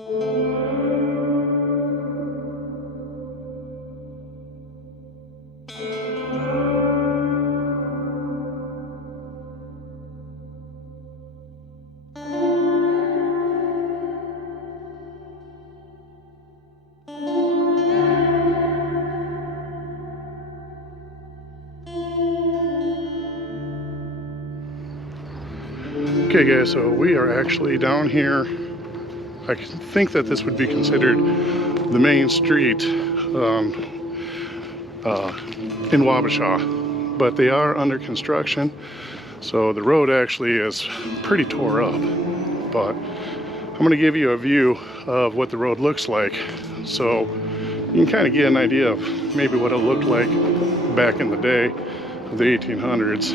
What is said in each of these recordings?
Okay guys, so we are actually down here. I think that this would be considered the main street in Wabasha, but they are under construction, so the road actually is pretty tore up. But I'm going to give you a view of what the road looks like, so you can kind of get an idea of maybe what it looked like back in the day of the 1800s,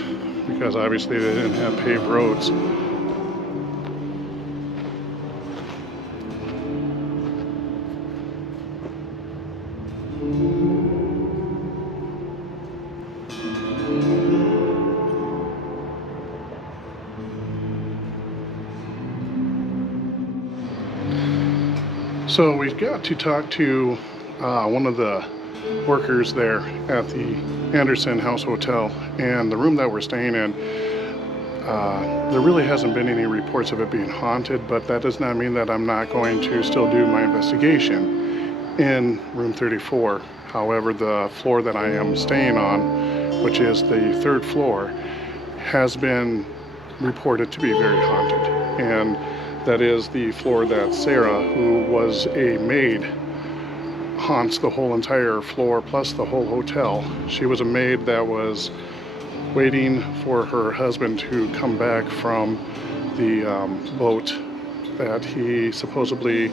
because obviously they didn't have paved roads. So we've got to talk to one of the workers there at the Anderson House Hotel, and the room that we're staying in, there really hasn't been any reports of it being haunted, but that does not mean that I'm not going to still do my investigation in room 34. However, the floor that I am staying on, which is the third floor, has been reported to be very haunted, and that is the floor that Sarah, who was a maid, haunts the whole entire floor plus the whole hotel. She was a maid that was waiting for her husband to come back from the boat that he supposedly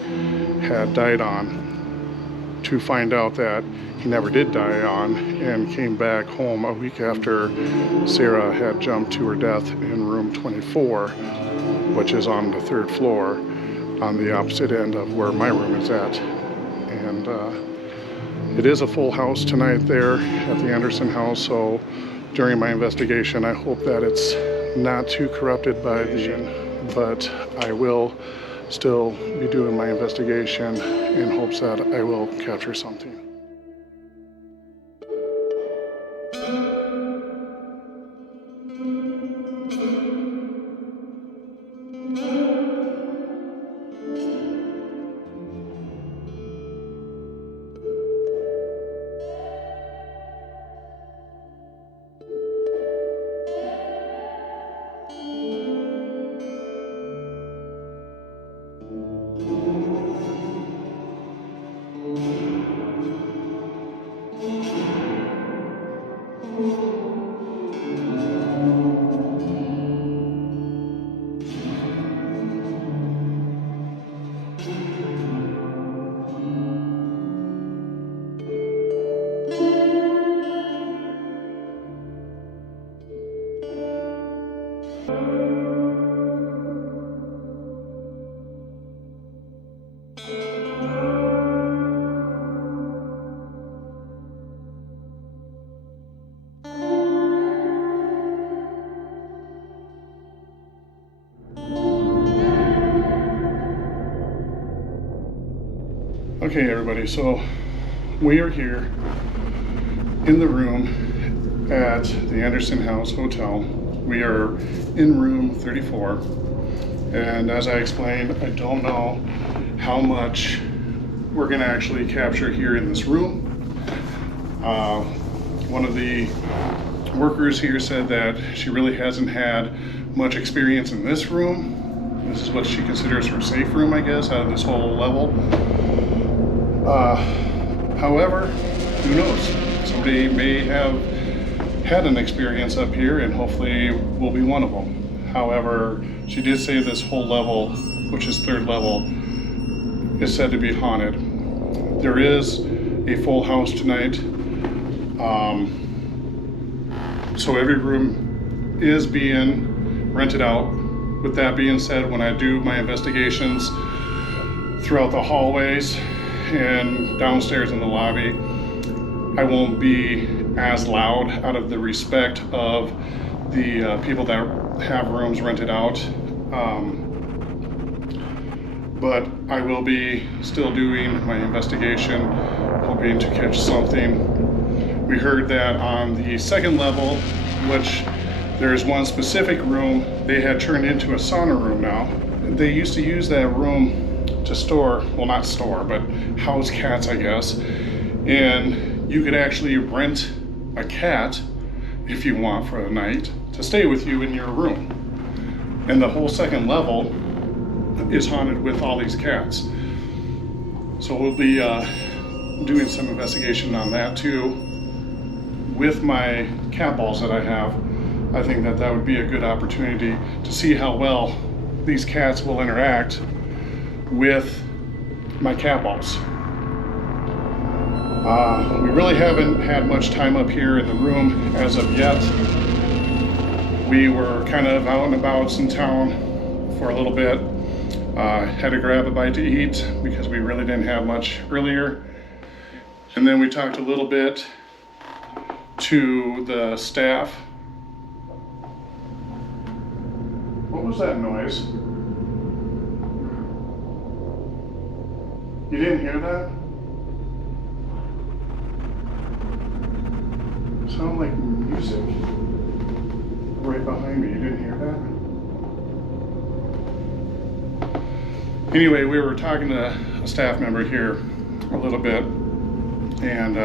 had died on, to find out that he never did die on, and came back home a week after Sarah had jumped to her death in room 24, which is on the third floor on the opposite end of where my room is at. And it is a full house tonight there at the Anderson house, so during my investigation I hope that it's not too corrupted by the, but I will still be doing my investigation in hopes that I will capture something. Okay everybody, so we are here in the room at the Anderson House Hotel. We are in room 34, and as I explained, I don't know how much we're going to actually capture here in this room. One of the workers here said that she really hasn't had much experience in this room. This is what she considers her safe room, I guess, out of this whole level. However, who knows? Somebody may have had an experience up here, and hopefully we'll be one of them. However, she did say this whole level, which is third level, is said to be haunted. There is a full house tonight, so every room is being rented out. With that being said, when I do my investigations throughout the hallways and downstairs in the lobby, I won't be as loud out of the respect of the people that have rooms rented out. but I will be still doing my investigation, hoping to catch something. We heard that on the second level, which there's one specific room they had turned into a sauna room now. They used to use that room to store, well, not store, but house cats, I guess. And you could actually rent a cat if you want for a night to stay with you in your room. And the whole second level is haunted with all these cats. So we'll be doing some investigation on that too. With my cat balls that I have, I think that that would be a good opportunity to see how well these cats will interact with my cat balls. We really haven't had much time up here in the room as of yet. We were kind of out and about in town for a little bit. Had to grab a bite to eat because we really didn't have much earlier. And then we talked a little bit to the staff. What was that noise? You didn't hear that? It sounded like music right behind me. You didn't hear that? Anyway, we were talking to a staff member here a little bit, and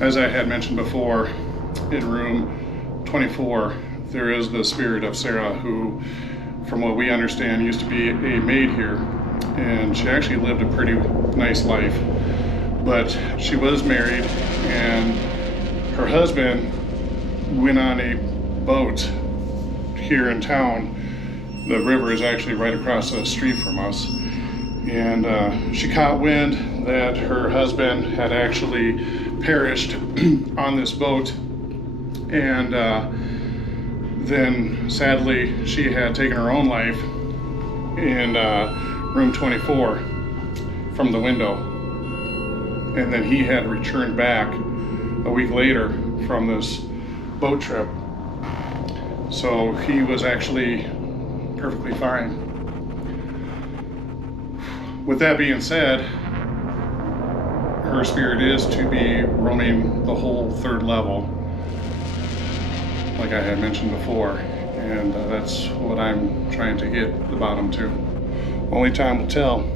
as I had mentioned before, in room 24, there is the spirit of Sarah, who, from what we understand, used to be a maid here, and she actually lived a pretty nice life. But she was married, and her husband went on a boat here in town. The river is actually right across the street from us. And she caught wind that her husband had actually perished on this boat. And then sadly, she had taken her own life in room 24 from the window. And then he had returned back a week later from this boat trip. So he was actually perfectly fine. With that being said, her spirit is to be roaming the whole third level, like I had mentioned before, and that's what I'm trying to get the bottom to. Only time will tell.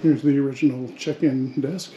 Here's the original check-in desk.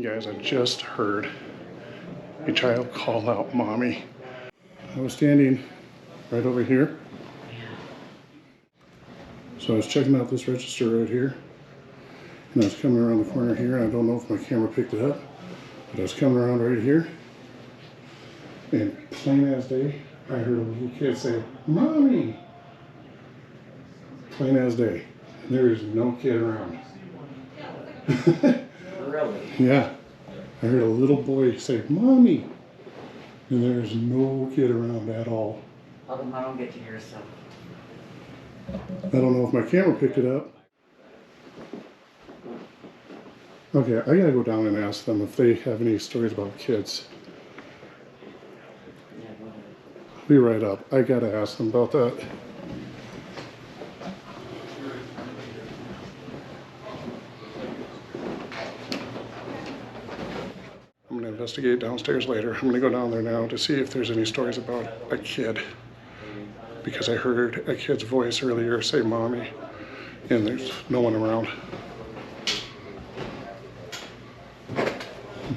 Guys, I just heard a child call out mommy. I was standing right over here. So I was checking out this register right here. And I was coming around the corner here. And I don't know if my camera picked it up. But I was coming around right here. And plain as day, I heard a little kid say, "Mommy!" Plain as day. And there is no kid around. Really? Yeah. I heard a little boy say, "Mommy!" And there's no kid around at all. How come I don't get to hear stuff? I don't know if my camera picked it up. Okay, I gotta go down and ask them if they have any stories about kids. Yeah, go ahead. Be right up. I gotta ask them about that. I'm gonna investigate downstairs later. I'm gonna go down there now to see if there's any stories about a kid. Because I heard a kid's voice earlier say "mommy," and there's no one around.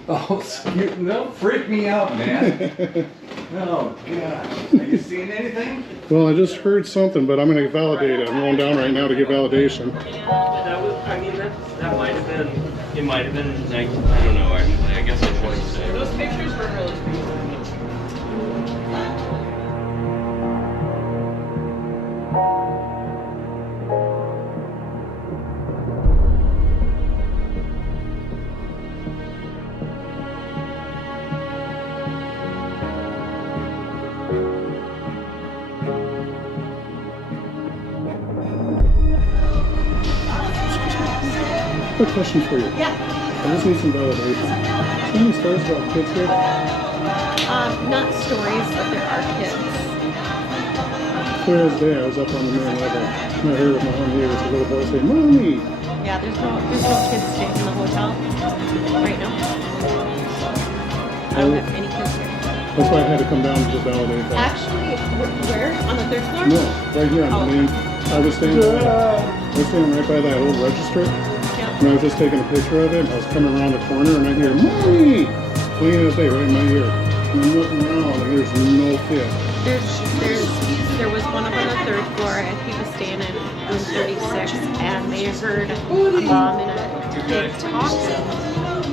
Oh, don't freak me out, man. Oh, God. Are you seeing anything? Well, I just heard something, but I'm gonna validate it. I'm going down right now to get validation. That was, I mean, that might have been, it might have been, like, I don't know, actually, I guess I shouldn't say. Those pictures were really beautiful. Quick question for you. Yeah. I just need some validation. How many stories about kids here? Not stories, but there are kids. Clear as day, I was up on the main level. And I heard with my own ears a little boy say, "Mommy!" Yeah, there's no kids staying in the hotel right now. I don't have any kids here. That's why I had to come down to just validate that. Actually, where? On the third floor? No, right here on Oh. the main. I was standing right by that old register. Yeah. And I was just taking a picture of it. And I was coming around the corner and I hear, "Mommy!" Plain as day, right in my ear. And I'm looking around and there's no kid. There was one up on the third floor, and he was staying in room 36, and they heard a mom and a kid talking,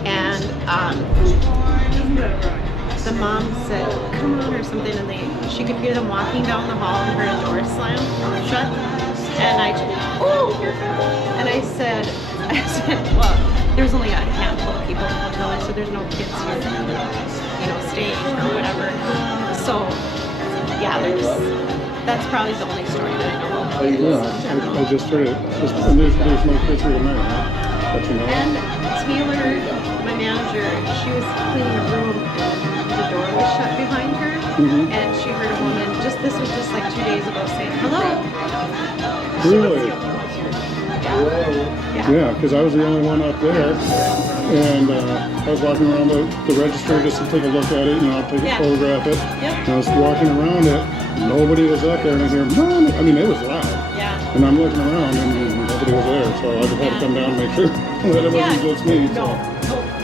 and the mom said, "Come on," or something, and she could hear them walking down the hall and heard a door slam shut, and I said, well, there's only a handful of people in the hotel. I said, there's no kids here, staying or whatever. So, yeah, that's probably the only story that I know of. Yeah, I just heard it. And there's no kids here tonight, huh? But you know. And Taylor, my manager, she was cleaning a room and the door was shut behind her. Mhm. And she heard a woman, this was just like 2 days ago, saying, "Hello." Really? Yeah. Yeah, because I was the only one up there, and I was walking around the register just to take a look at it, take a photograph it. Yep. And I was walking around it, nobody was up there, and I hear, "Mommy!" I mean, it was loud. Yeah. And I'm looking around, and nobody was there, so I just had to come down and make sure that it wasn't just me. So. No.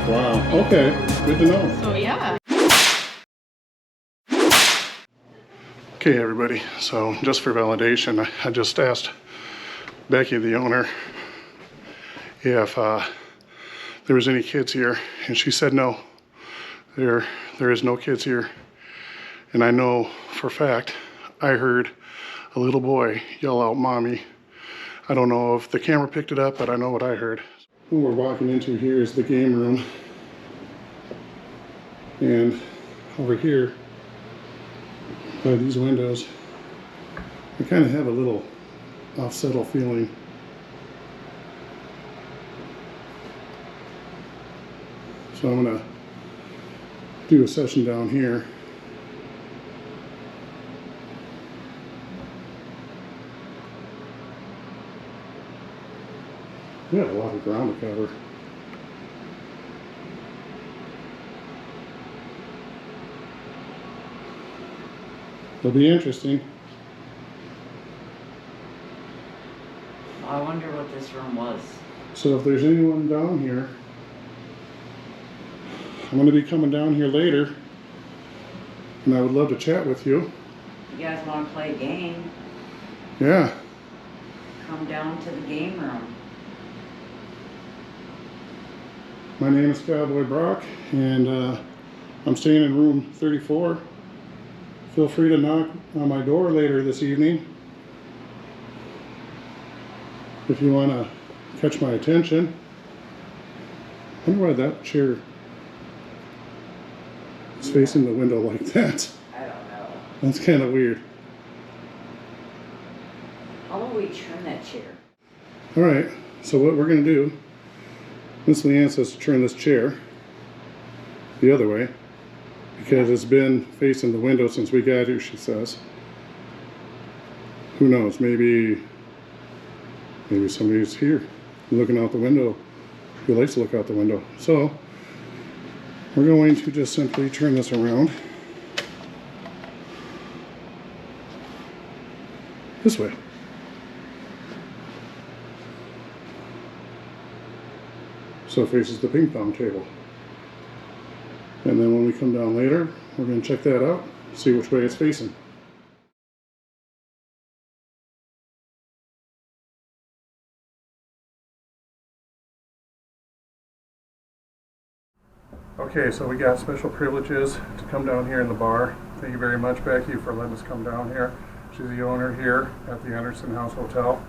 Wow. Okay. Good to know. So, yeah. Okay, everybody. So, just for validation, I just asked Becky, the owner, if there was any kids here, and she said no. There is no kids here. And I know for a fact I heard a little boy yell out "mommy." I don't know if the camera picked it up, but I know what I heard. What we're walking into here is the game room. And over here by these windows, I kind of have a little off-settle feeling. So I'm gonna do a session down here. We have a lot of ground to cover. It'll be interesting. I wonder what this room was. So if there's anyone down here, I'm going to be coming down here later, and I would love to chat with you. If you guys want to play a game, Yeah. come down to the game room. My name is Cowboy Brock, and I'm staying in room 34. Feel free to knock on my door later this evening if you want to catch my attention. I wonder why that chair is facing the window like that. I don't know. That's kind of weird. How about we turn that chair? Alright, so what we're going to do, Miss Leanne says to turn this chair the other way because it's been facing the window since we got here, she says. Who knows, maybe somebody's here looking out the window who likes to look out the window. So we're going to just simply turn this around this way. So it faces the ping pong table. And then when we come down later, we're going to check that out, see which way it's facing. Okay, so we got special privileges to come down here in the bar. Thank you very much, Becky, for letting us come down here. She's the owner here at the Anderson House Hotel.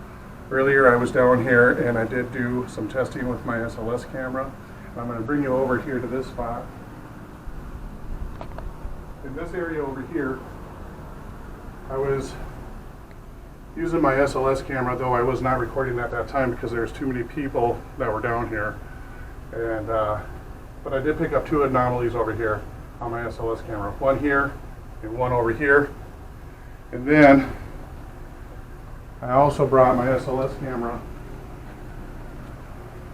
Earlier I was down here and I did do some testing with my SLS camera. I'm going to bring you over here to this spot. In this area over here, I was using my SLS camera, though I was not recording at that time because there was too many people that were down here. And but I did pick up two anomalies over here on my SLS camera. One here and one over here. And then I also brought my SLS camera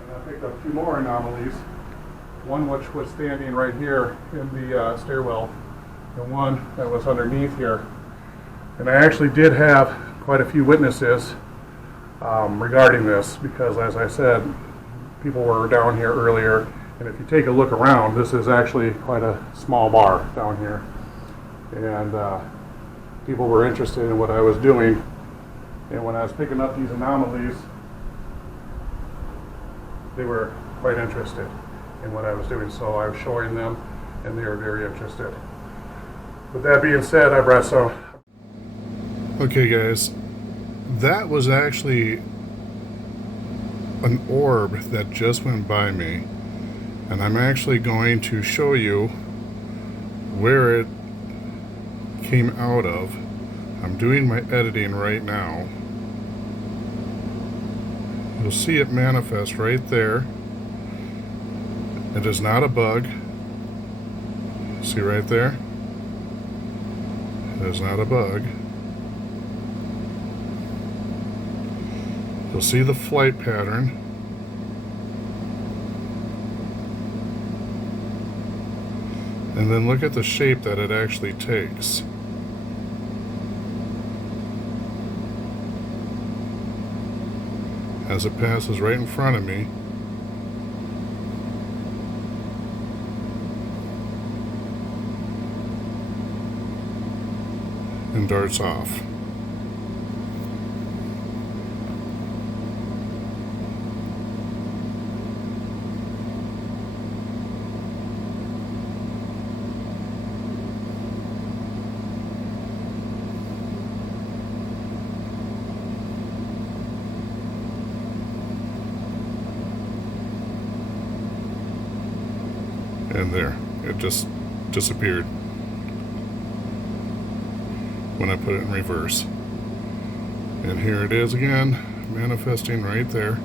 and I picked up two more anomalies. One which was standing right here in the stairwell and one that was underneath here. And I actually did have quite a few witnesses regarding this because, as I said, people were down here earlier. And if you take a look around, this is actually quite a small bar down here. And people were interested in what I was doing. And when I was picking up these anomalies, they were quite interested in what I was doing. So I was showing them, and they were very interested. With that being said, I brought some. Okay, guys, that was actually an orb that just went by me. And I'm actually going to show you where it came out of. I'm doing my editing right now. You'll see it manifest right there. It is not a bug. See right there? It is not a bug. You'll see the flight pattern. And then look at the shape that it actually takes. As it passes right in front of me. And darts off. And there, it just disappeared when I put it in reverse. And here it is again, manifesting right there.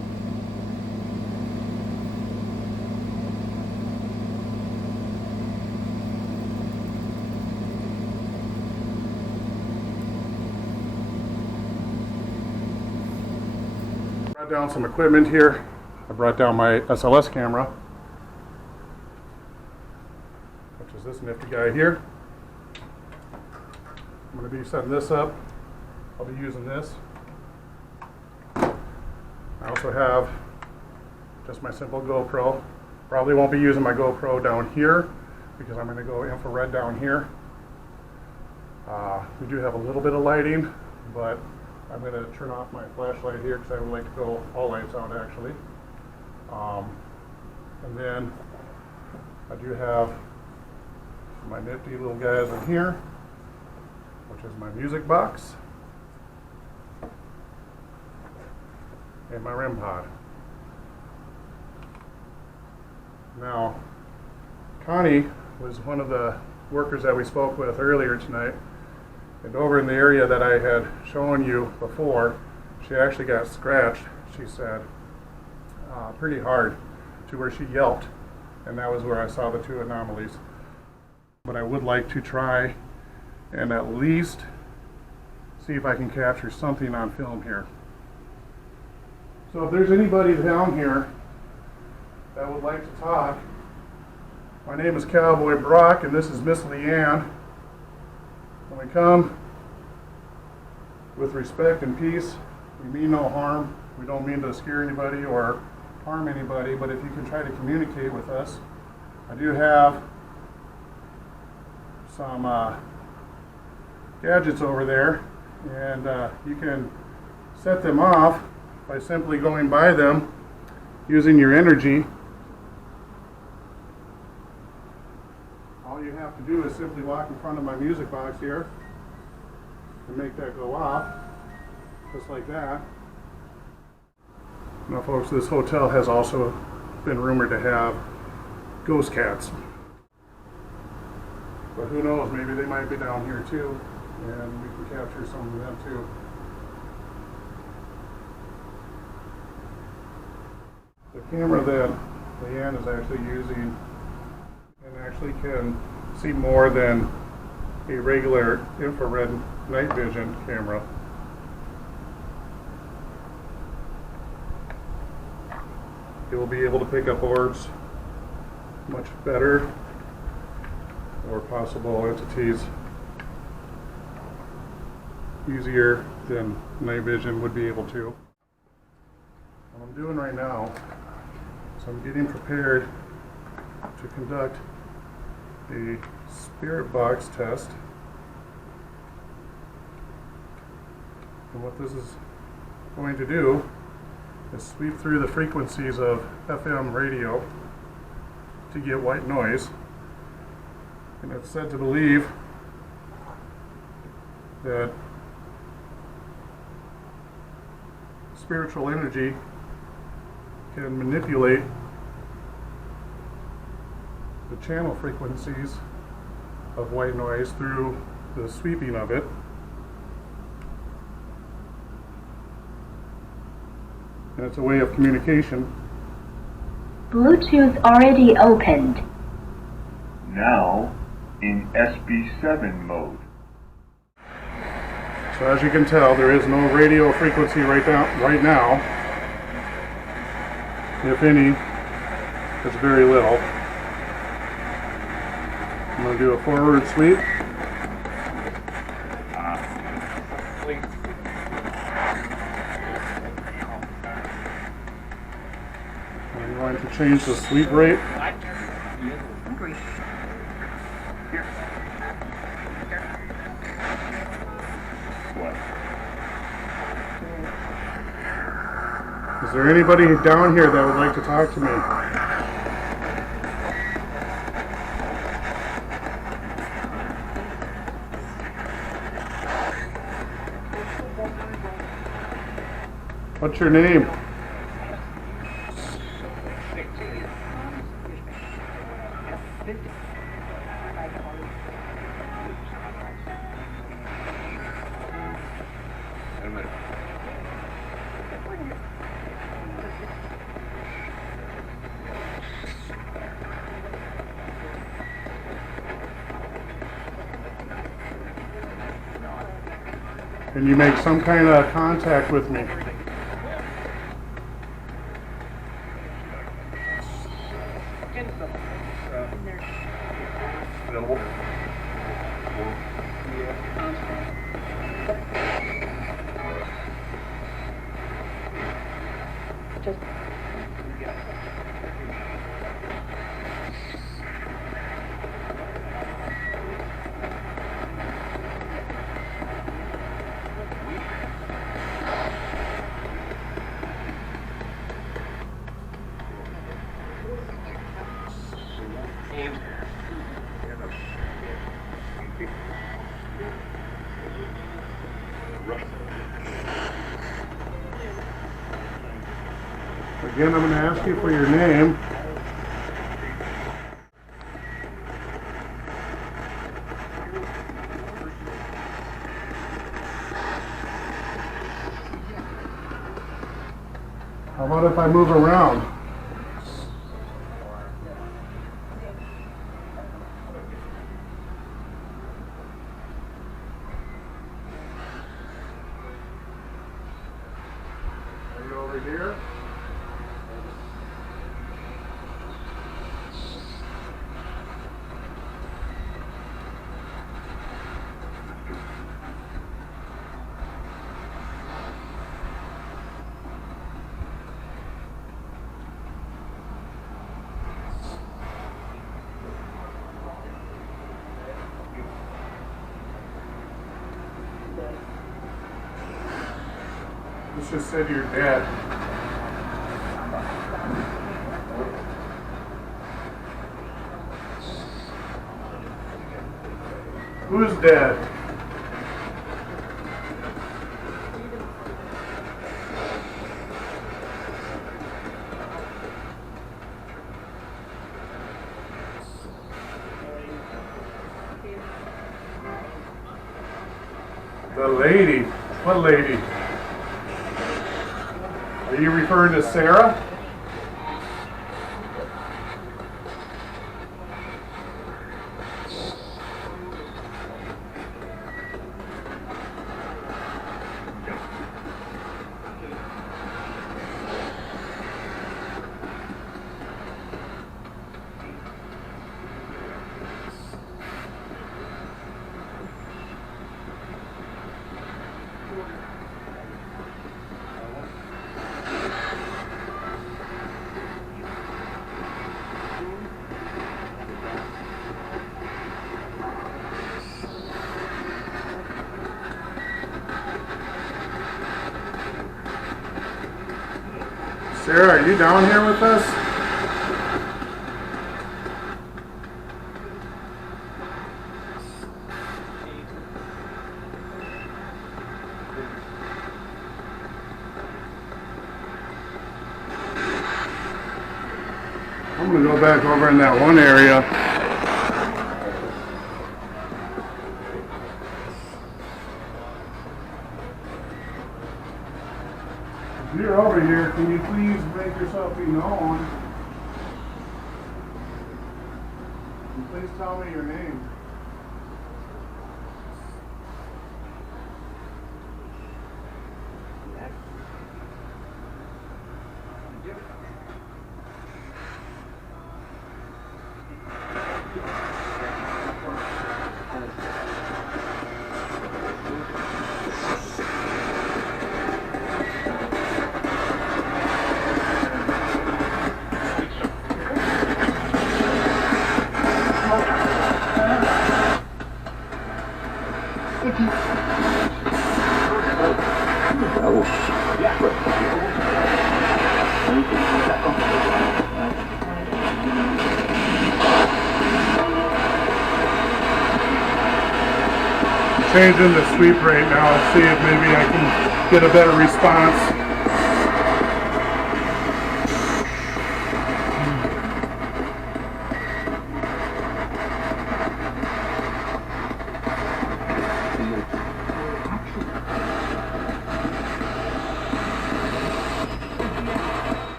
I brought down some equipment here. I brought down my SLS camera, which is this nifty guy here. I'm going to be setting this up. I'll be using this. I also have just my simple GoPro Probably won't be using my GoPro down here because I'm going to go infrared down here. We do have a little bit of lighting, but I'm going to turn off my flashlight here because I would like to go all lights out actually. And then I do have my nifty little guys in here, which is my music box and my REM pod. Now, Connie was one of the workers that we spoke with earlier tonight, and over in the area that I had shown you before, she actually got scratched, she said, pretty hard, to where she yelped, and that was where I saw the two anomalies. But I would like to try and at least see if I can capture something on film here. So if there's anybody down here that would like to talk, my name is Cowboy Brock and this is Miss Leanne. When we come with respect and peace, we mean no harm. We don't mean to scare anybody or harm anybody, but if you can try to communicate with us. I do have some gadgets over there, and you can set them off by simply going by them using your energy. All you have to do is simply walk in front of my music box here and make that go off, just like that. Now folks, this hotel has also been rumored to have ghost cats. But who knows, maybe they might be down here too, and we can capture some of them too. The camera that Leanne is actually using and actually can see more than a regular infrared night vision camera. It will be able to pick up orbs much better, or possible entities easier than night vision would be able to. What I'm doing right now is I'm getting prepared to conduct a spirit box test. And what this is going to do is sweep through the frequencies of FM radio to get white noise. And it's said to believe that spiritual energy can manipulate the channel frequencies of white noise through the sweeping of it. And it's a way of communication. Bluetooth already opened. Now in SB7 mode. So as you can tell, there is no radio frequency right now. If any, it's very little. I'm going to do a forward sweep. I'm going to change the sweep rate. Is there anybody down here that would like to talk to me? What's your name? Can you make some kind of contact with me? Again, I'm going to ask you for your name. How about if I move around? Are you over here? Let's just say you're dead. Who's dead? The lady. What lady? Are you referring to Sarah? Sarah, are you down here with us? I'm going to go back over in that one area. If you're over here, can you please make yourself be known? And please tell me your name. Changing the sweep right now and see if maybe I can get a better response.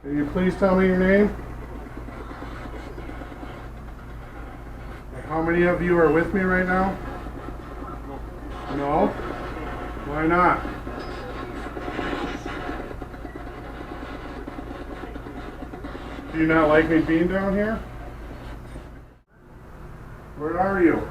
Can you please tell me your name? How many of you are with me right now? No? Why not? Do you not like me being down here? Where are you?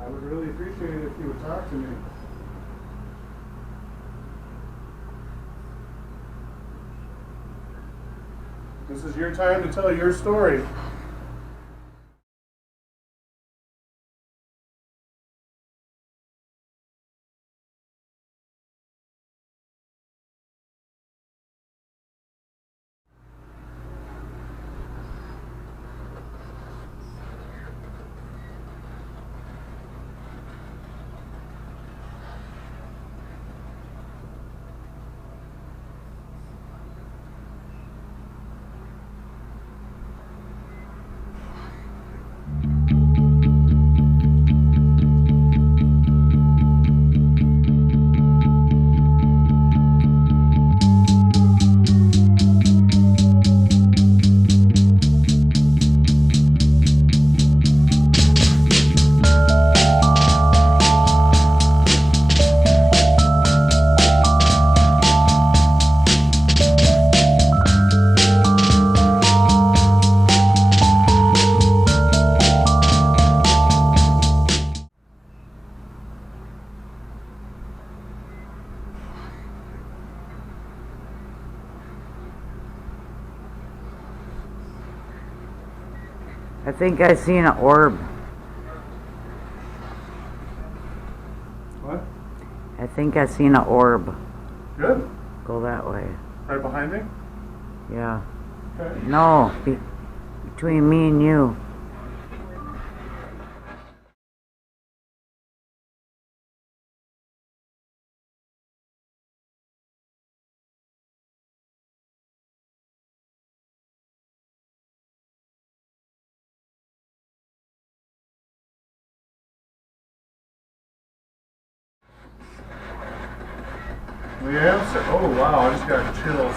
I would really appreciate it if you would talk to me. This is your time to tell your story. I think I seen an orb. What? I think I seen an orb. Good. Go that way. Right behind me? Yeah. Okay. No, between me and you. Yeah. Oh wow! I just got chills.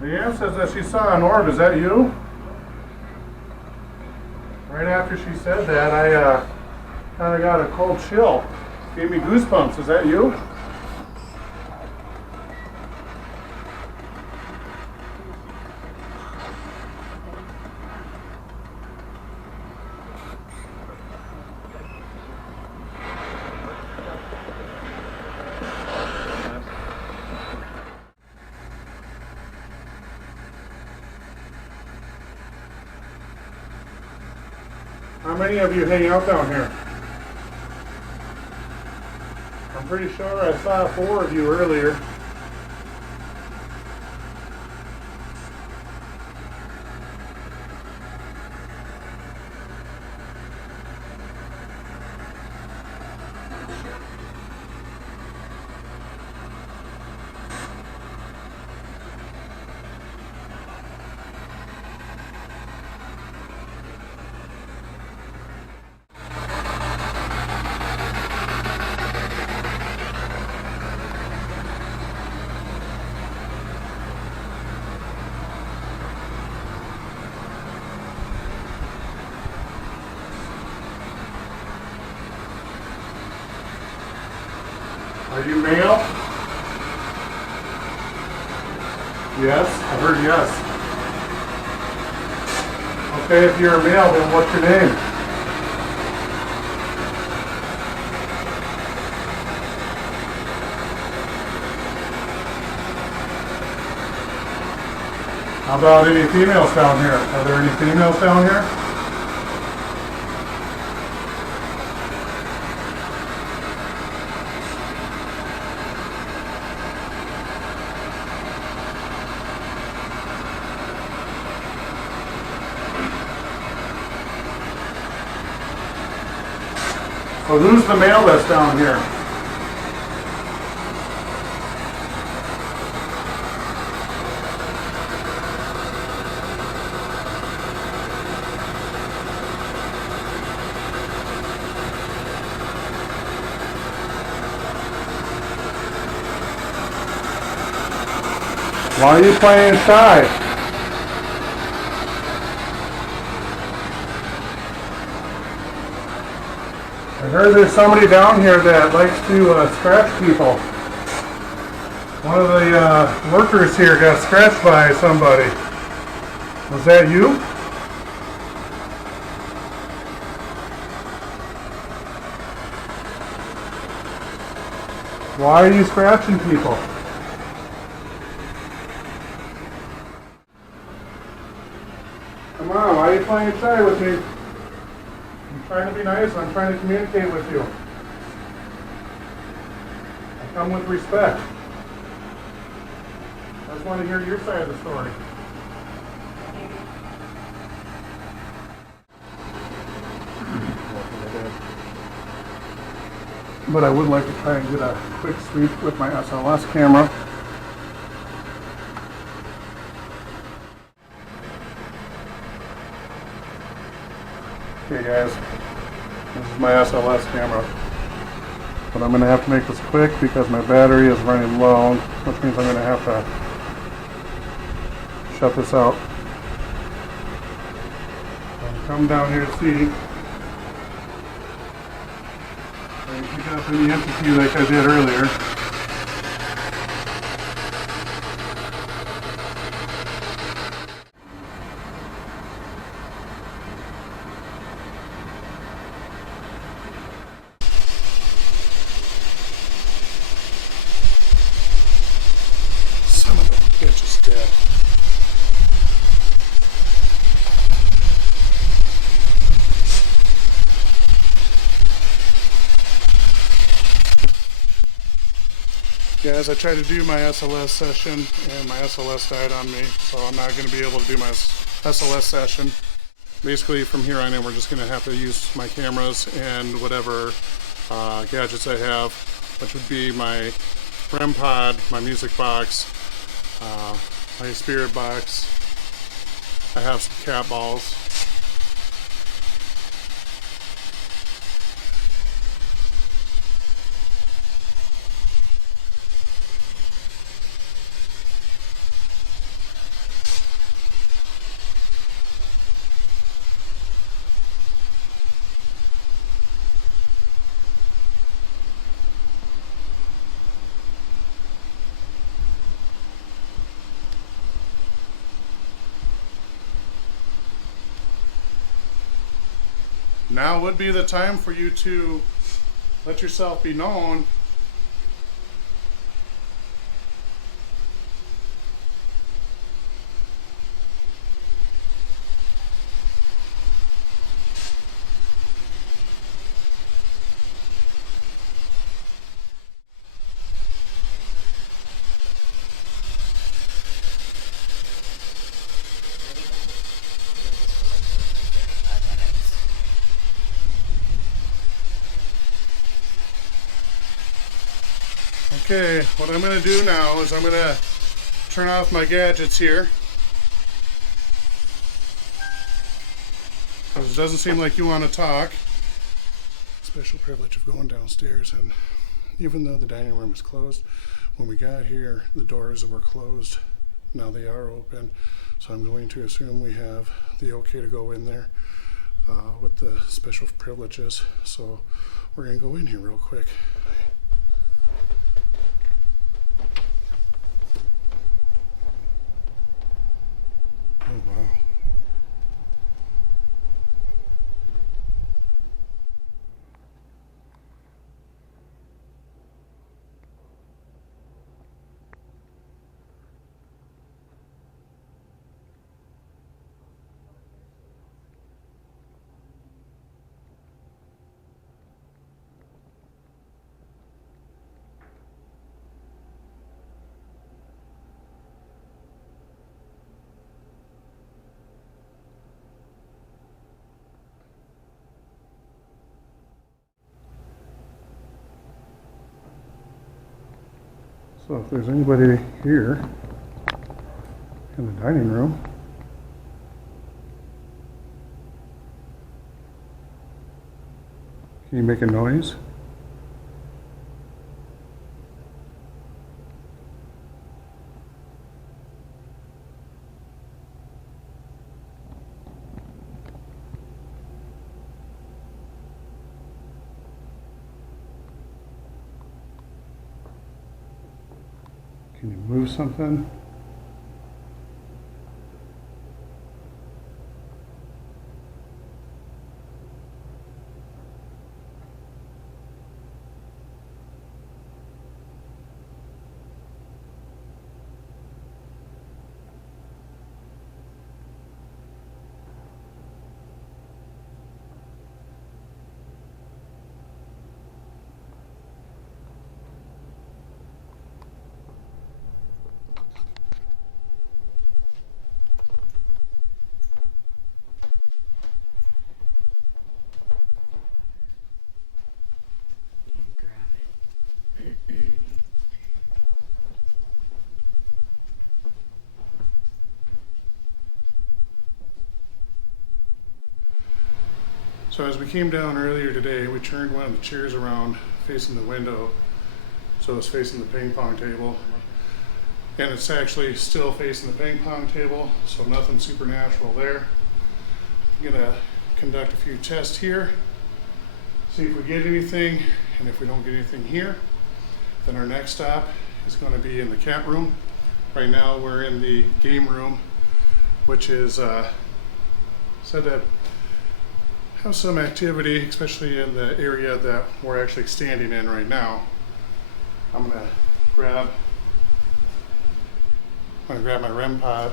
Leanne says that she saw an orb. Is that you? Right after she said that, I kind of got a cold chill. Gave me goosebumps. Is that you? How many of you hang out down here? I'm pretty sure I saw 4 of you earlier. Are you male? Yes, I heard yes. Okay, if you're a male, then what's your name? How about any females down here? Are there any females down here? So who's the male that's down here? Why are you playing shy? I heard there's somebody down here that likes to scratch people. One of the workers here got scratched by somebody. Was that you? Why are you scratching people? Come on, why are you playing shy with me? I'm trying to be nice. I'm trying to communicate with you. I come with respect. I just want to hear your side of the story. But I would like to try and get a quick sweep with my SLS camera. Okay guys, this is my SLS camera, but I'm going to have to make this quick because my battery is running low, which means I'm going to have to shut this out. I'll come down here to see if I can pick up any entity like I did earlier. Son of a bitch is dead. Guys, I tried to do my SLS session and my SLS died on me, so I'm not going to be able to do my SLS session. Basically, from here on in, we're just going to have to use my cameras and whatever gadgets I have, which would be my REM pod, my music box, my spirit box. I have some cat balls. Now would be the time for you to let yourself be known. Okay, what I'm going to do now is I'm going to turn off my gadgets here. Because it doesn't seem like you want to talk. Special privilege of going downstairs, and even though the dining room is closed, when we got here the doors were closed. Now they are open, so I'm going to assume we have the okay to go in there with the special privileges. So we're going to go in here real quick. Oh, wow. So if there's anybody here in the dining room, can you make a noise? Can you move something? So as we came down earlier today, we turned one of the chairs around facing the window, so it's facing the ping pong table. And it's actually still facing the ping pong table, so nothing supernatural there. I'm gonna conduct a few tests here, see if we get anything, and if we don't get anything here, then our next stop is gonna be in the cat room. Right now we're in the game room, which is said to have some activity, especially in the area that we're actually standing in right now. I'm gonna grab my REM pod.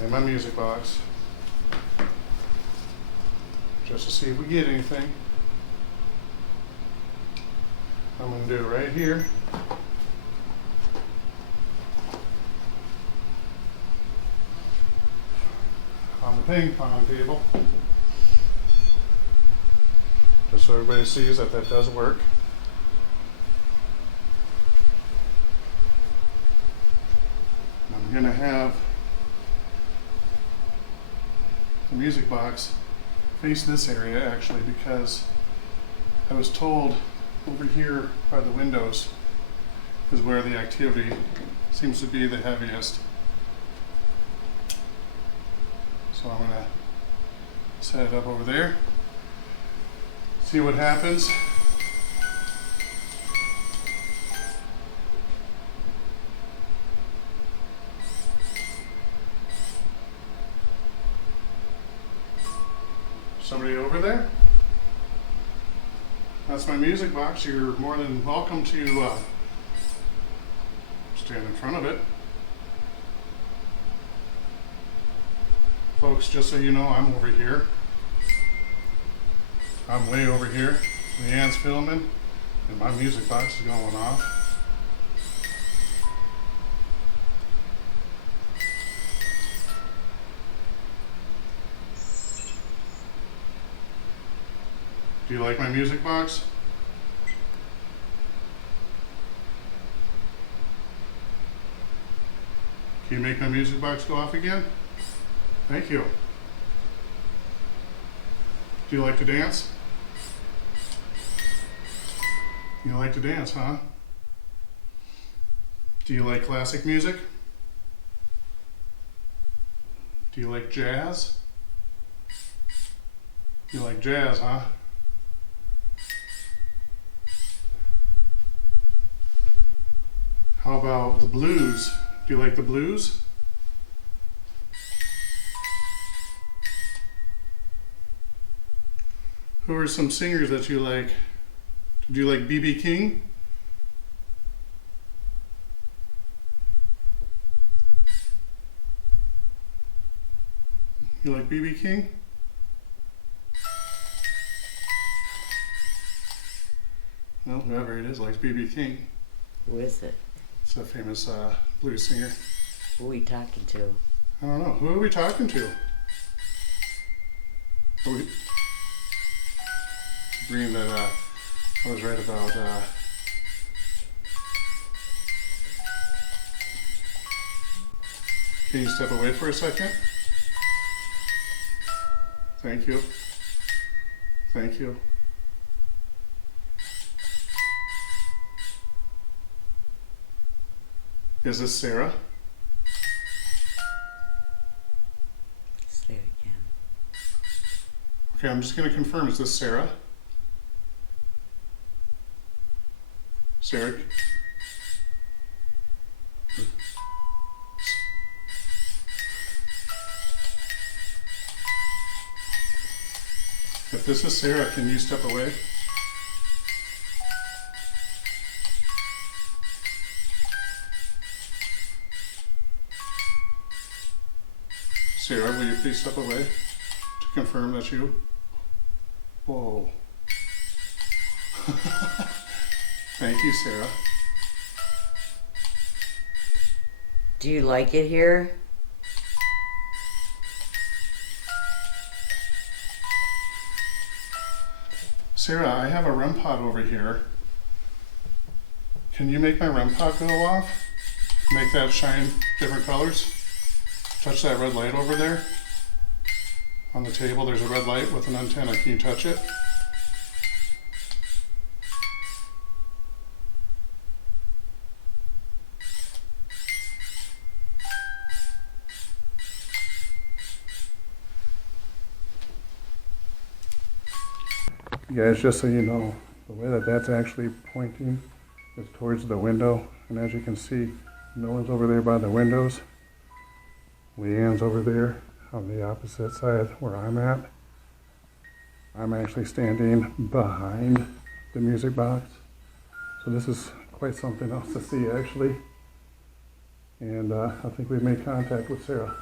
And my music box. just to see if we get anything. I'm going to do it right here. On the ping pong table. Just so everybody sees that that does work. I'm going to have the music box face this area actually, because I was told over here by the windows is where the activity seems to be the heaviest. So I'm going to set it up over there, see what happens. Somebody over there? That's my music box. You're more than welcome to stand in front of it. Folks, just so you know, I'm over here. I'm way over here. Leanne's filming, and my music box is going off. Do you like my music box? Can you make my music box go off again? Thank you. Do you like to dance? You like to dance, huh? Do you like classic music? Do you like jazz? You like jazz, huh? How about the blues? Do you like the blues? Who are some singers that you like? Do you like B.B. King? You like B.B. King? Well, whoever it is likes B.B. King. Who is it? It's a famous blues singer. Who are we talking to? I don't know. Who are we talking to? Are we agreeing that I was right about can you step away for a second? Thank you. Thank you. Is this Sarah? Say it again. Okay, I'm just going to confirm. Is this Sarah? Sarah? If this is Sarah, can you step away? Sarah, will you please step away to confirm that you? Whoa. Thank you, Sarah. Do you like it here? Sarah, I have a REM pod over here. Can you make my REM pod go off? Make that shine different colors? Touch that red light over there. On the table, there's a red light with an antenna. Can you touch it? Guys, just so you know, the way that that's actually pointing is towards the window, and as you can see, no one's over there by the windows. Leanne's over there on the opposite side where I'm at. I'm actually standing behind the music box, so this is quite something else to see actually. And I think we've made contact with Sarah,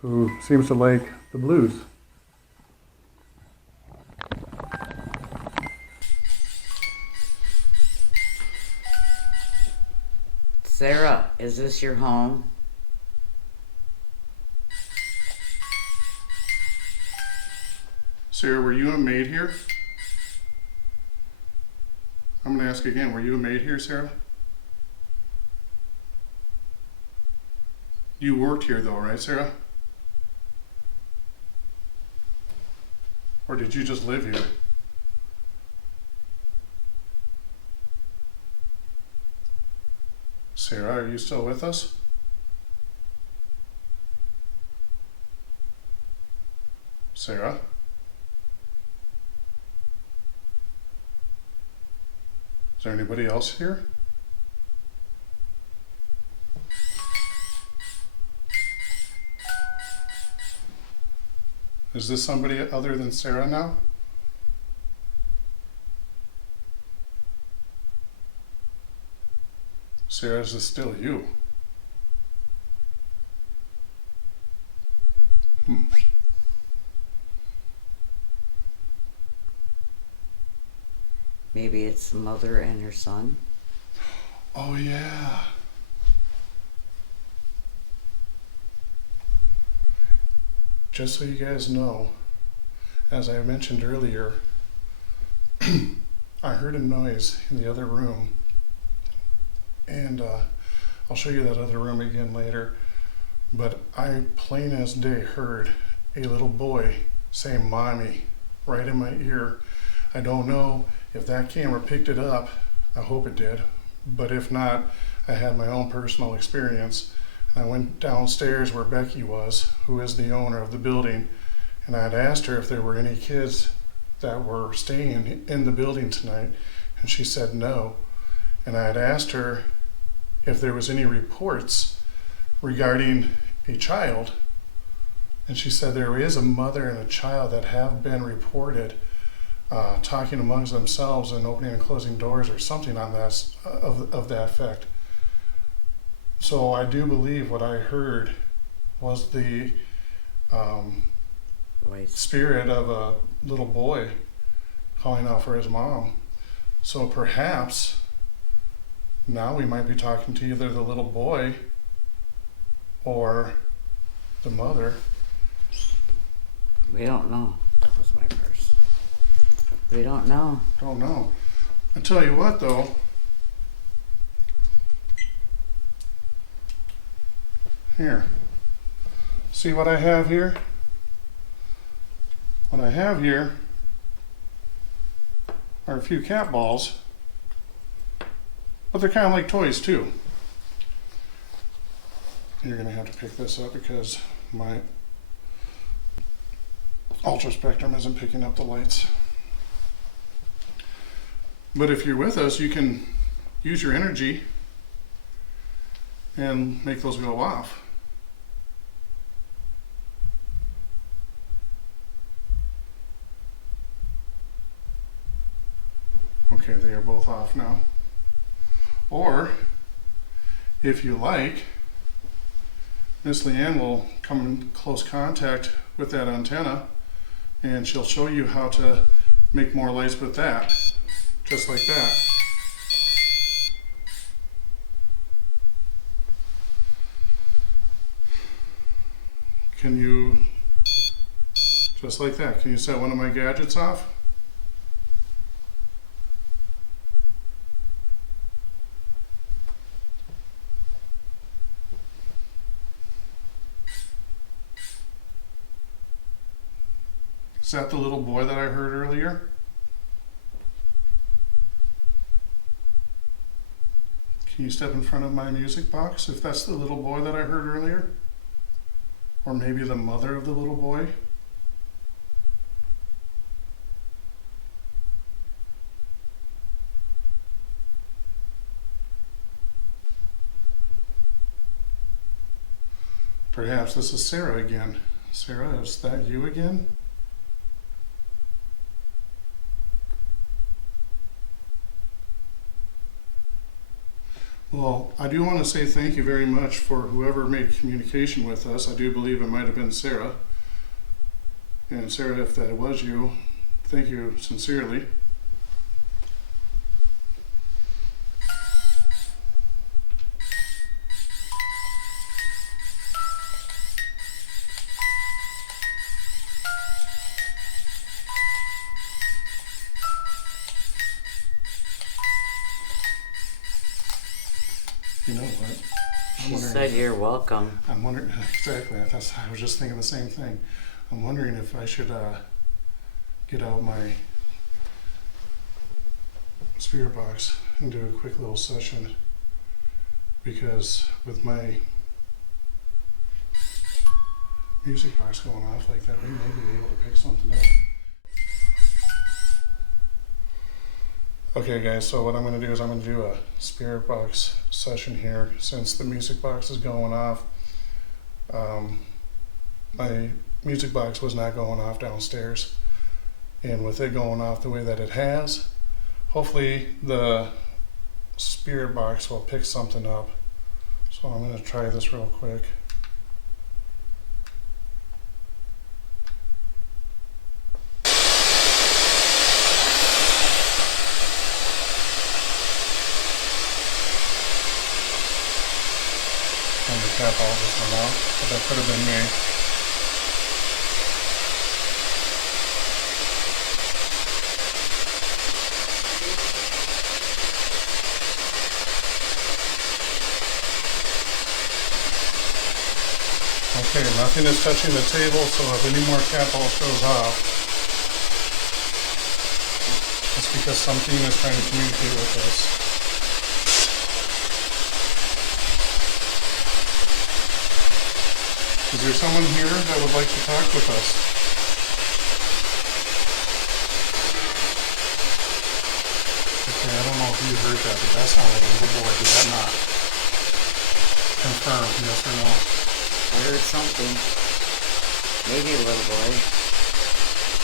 who seems to like the blues. Sarah, is this your home? Sarah, were you a maid here? I'm gonna ask again, were you a maid here, Sarah? You worked here though, right, Sarah? Or did you just live here? Sarah, are you still with us? Sarah? Is there anybody else here? Is this somebody other than Sarah now? Sarah, is this still you? Maybe it's the mother and her son. Oh yeah. Just so you guys know, as I mentioned earlier, I heard a noise in the other room, and I'll show you that other room again later, but I plain as day heard a little boy say "mommy" right in my ear. I don't know if that camera picked it up. I hope it did, but if not, I had my own personal experience. I went downstairs where Becky was, who is the owner of the building, and I had asked her if there were any kids that were staying in the building tonight, and she said no. And I had asked her if there was any reports regarding a child, and she said there is a mother and a child that have been reported talking amongst themselves and opening and closing doors or something on that of that effect. So I do believe what I heard was the spirit of a little boy calling out for his mom. So perhaps now we might be talking to either the little boy or the mother. We don't know. That was my purse. We don't know. Don't know. I tell you what though, here, see what I have here? What I have here are a few cat balls, but they're kind of like toys too. You're gonna have to pick this up because my ultra spectrum isn't picking up the lights. But if you're with us, you can use your energy and make those go off. Okay, they are both off now. Or, if you like, Miss Leanne will come in close contact with that antenna and she'll show you how to make more lights with that. Just like that. Can you, just like that, can you set one of my gadgets off? Is that the little boy that I heard earlier? Can you step in front of my music box if that's the little boy that I heard earlier? Or maybe the mother of the little boy? Perhaps this is Sarah again. Sarah, is that you again? Well, I do want to say thank you very much for whoever made communication with us. I do believe it might have been Sarah. And Sarah, if that was you, thank you sincerely. You know what? She said you're welcome. I'm wondering, exactly, I was just thinking the same thing. I'm wondering if I should get out my spirit box and do a quick little session, because with my music box going off like that, we may be able to pick something up. Okay guys, so what I'm going to do is I'm going to do a spirit box session here since the music box is going off. My music box was not going off downstairs, and with it going off the way that it has, hopefully the spirit box will pick something up. So I'm going to try this real quick. And the cap all just went out, but that could have been me. Okay, nothing is touching the table, so if any more cat ball shows off, it's because something is trying to communicate with us. Is there someone here that would like to talk with us? Okay, I don't know if you heard that, but that sounded like a little boy. Did that not? Confirm, yes or no? I heard something. Maybe a little boy.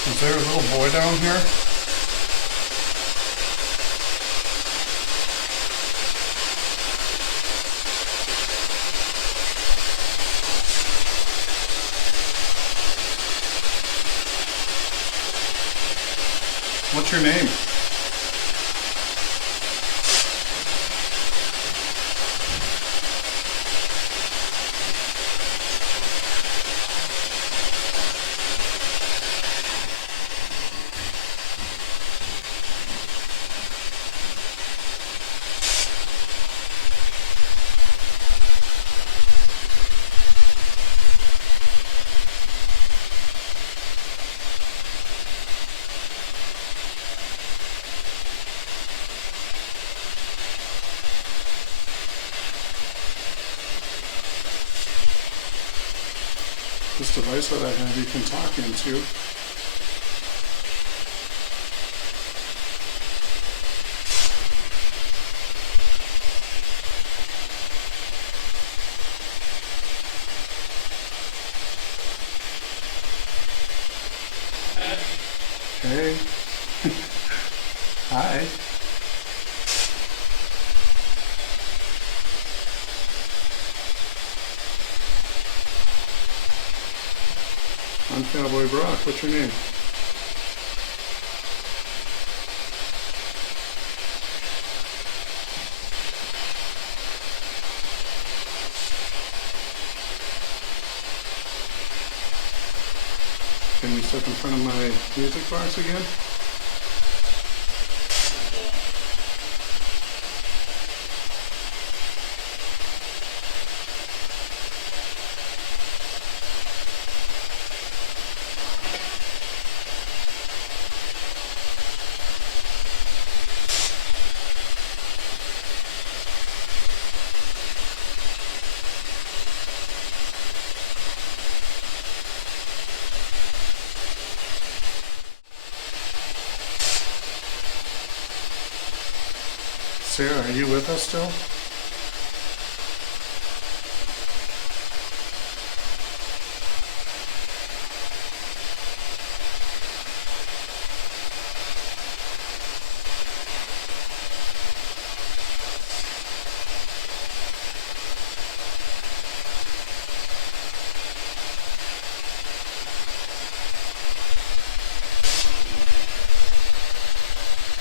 Is there a little boy down here? What's your name? This device that I have you can talk into. Hey. Hi. I'm Cowboy Brock. What's your name? Can you step in front of my music box again? Sarah, are you with us still?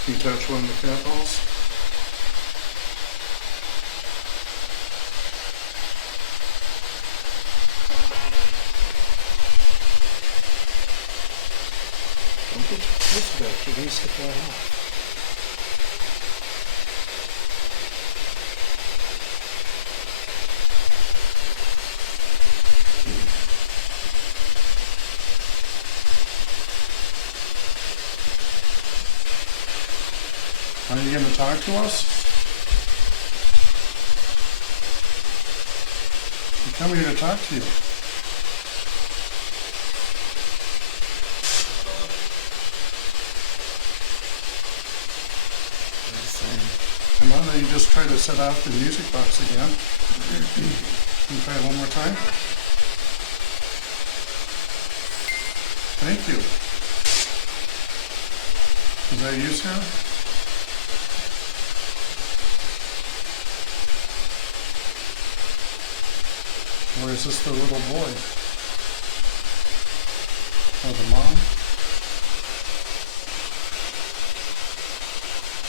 Can you touch one of the cat balls? Don't get too close to that. You're going to stick that off. Are you going to talk to us? We come here to talk to you. And now that you just try to set off the music box again, can you try it one more time? Thank you. Is that you, Sarah? Or is this the little boy? Or the mom?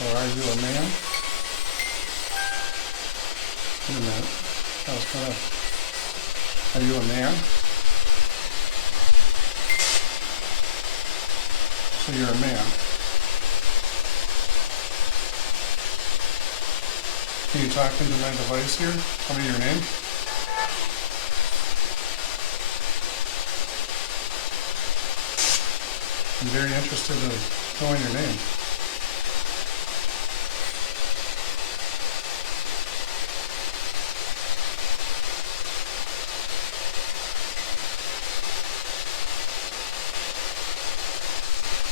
Or are you a man? Wait a minute. That was kind of... Are you a man? So you're a man. Can you talk into my device here? Tell me your name. I'm very interested in knowing your name.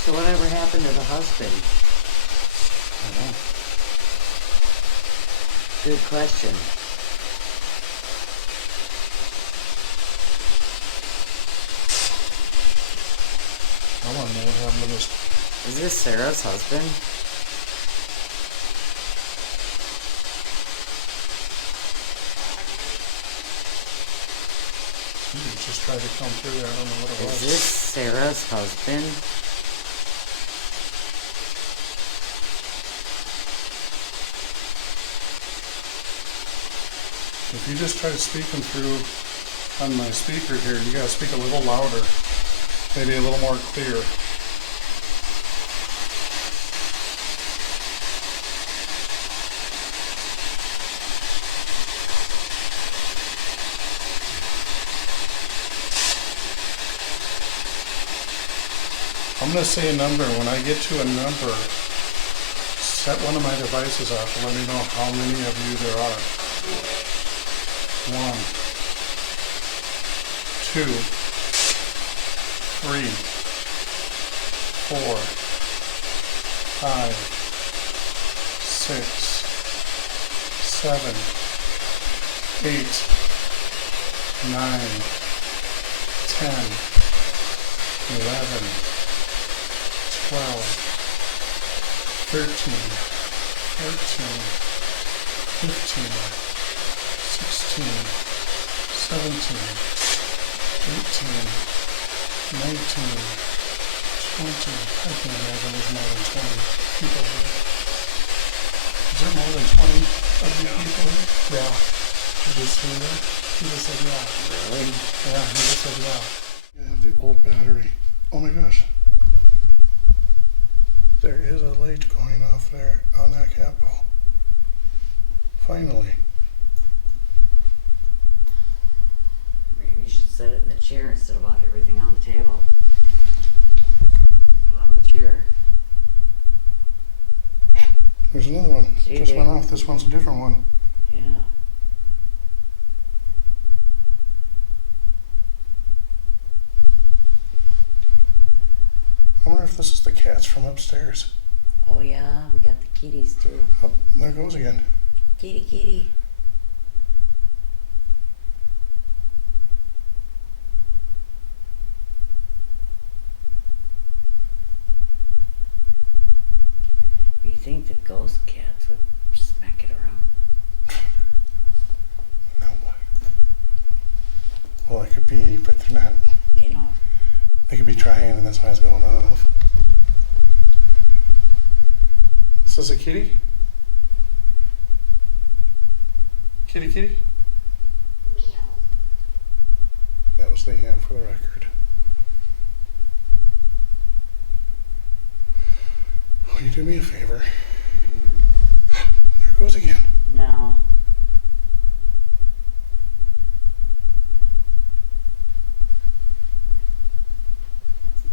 So whatever happened to the husband? I don't know. Good question. I want to know what happened to this. Is this Sarah's husband? He just tried to come through there. I don't know what it was. Is this Sarah's husband? If you just try speaking through on my speaker here, you gotta speak a little louder. Maybe a little more clear. I'm gonna say a number. When I get to a number, set one of my devices off and let me know how many of you there are. 1, 2, 3, 4, 5, 6, 7, 8, 9, 10, 11, 12, 13, 14, 15, 16, 17, 18, 19, 20. I can't imagine there's more than 20 people here. Is there more than 20 of you people here? Yeah. Did you see that? He just said yeah. Really? Yeah, he just said yeah. You have the old battery. Oh my gosh. There is a light going off there on that cat ball. Finally. Maybe you should set it in the chair instead of on everything on the table. Put it on the chair. There's another one. See, Just went there- off. This one's a different one. Yeah. I wonder if this is the cats from upstairs. Oh yeah, we got the kitties too. Oh, there it goes again. Kitty, kitty. You think the ghost cats would smack it around? No. Well, it could be, but they're not. You know. They could be trying, and that's why it's going off. Is this a kitty? Kitty, kitty? That was Leanne for the record. Will you do me a favor? There it goes again. No.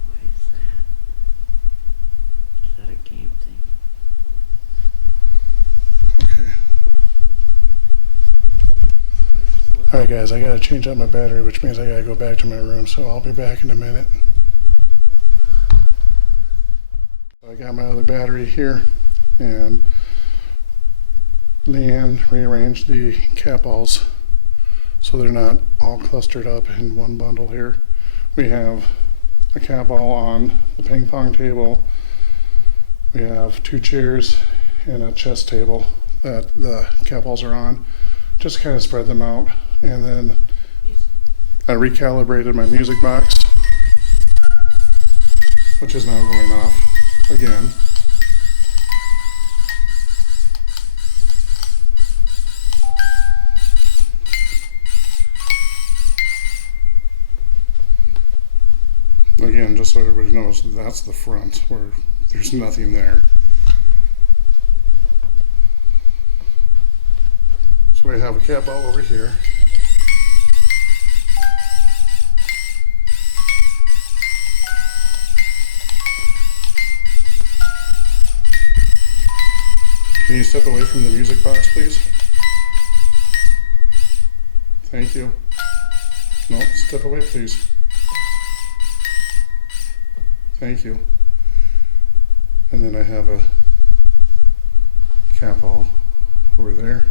What is that? Is that a game thing? Alright guys, I gotta change out my battery, which means I gotta go back to my room, so I'll be back in a minute. I got my other battery here, and Leanne rearranged the cat balls so they're not all clustered up in one bundle here. We have a cat ball on the ping pong table. We have 2 chairs and a chess table that the cat balls are on. Just kind of spread them out. And then I recalibrated my music box, which is now going off again. Again, just so everybody knows, that's the front where there's nothing there. So we have a cat ball over here. Can you step away from the music box, please? Thank you. No, step away, please. Thank you. And then I have a cat ball over there.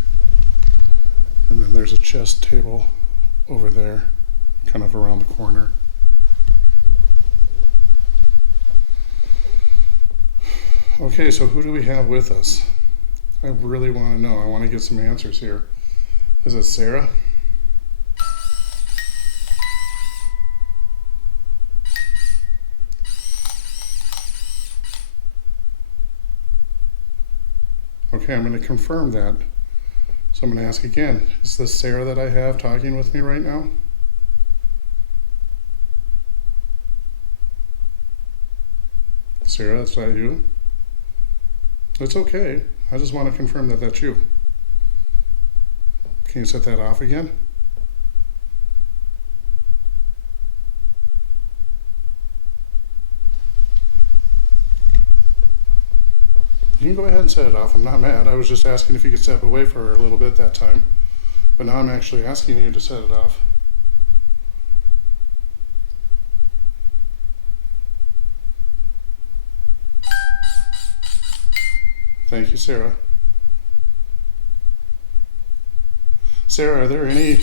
And then there's a chess table over there, kind of around the corner. Okay, so who do we have with us? I really want to know. I want to get some answers here. Is it Sarah? Okay, I'm going to confirm that. So I'm going to ask again. Is this Sarah that I have talking with me right now? Sarah, is that you? It's okay. I just want to confirm that that's you. Can you set that off again? You can go ahead and set it off. I'm not mad. I was just asking if you could step away for a little bit that time. But now I'm actually asking you to set it off. Thank you, Sarah. Sarah, are there any...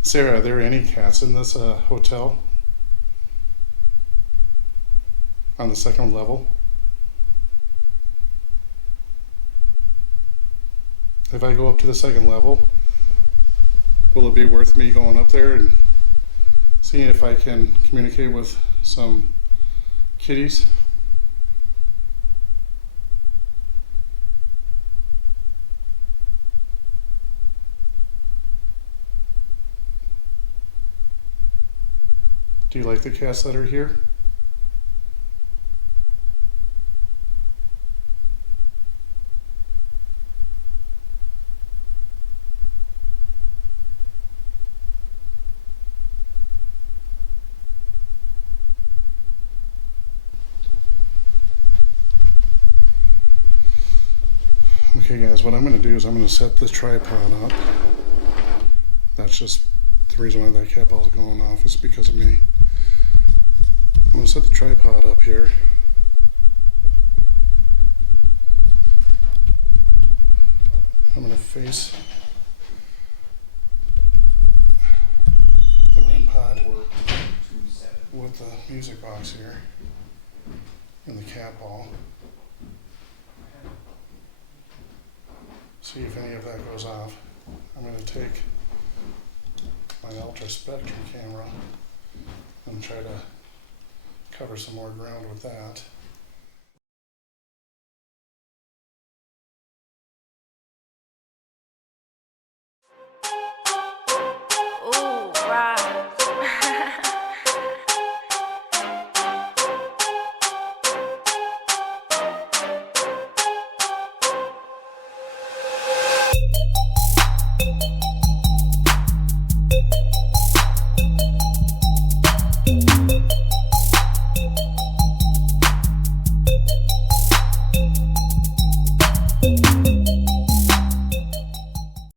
Sarah, are there any cats in this hotel? On the second level? If I go up to the second level, will it be worth me going up there and seeing if I can communicate with some kitties? Do you like the cats that are here? Okay guys, what I'm going to do is I'm going to set the tripod up. That's just the reason why that cat ball is going off is because of me. I'm going to set the tripod up here. I'm going to face the REM pod with the music box here and the cat ball. See if any of that goes off. I'm going to take my ultra spectrum camera and try to cover some more ground with that.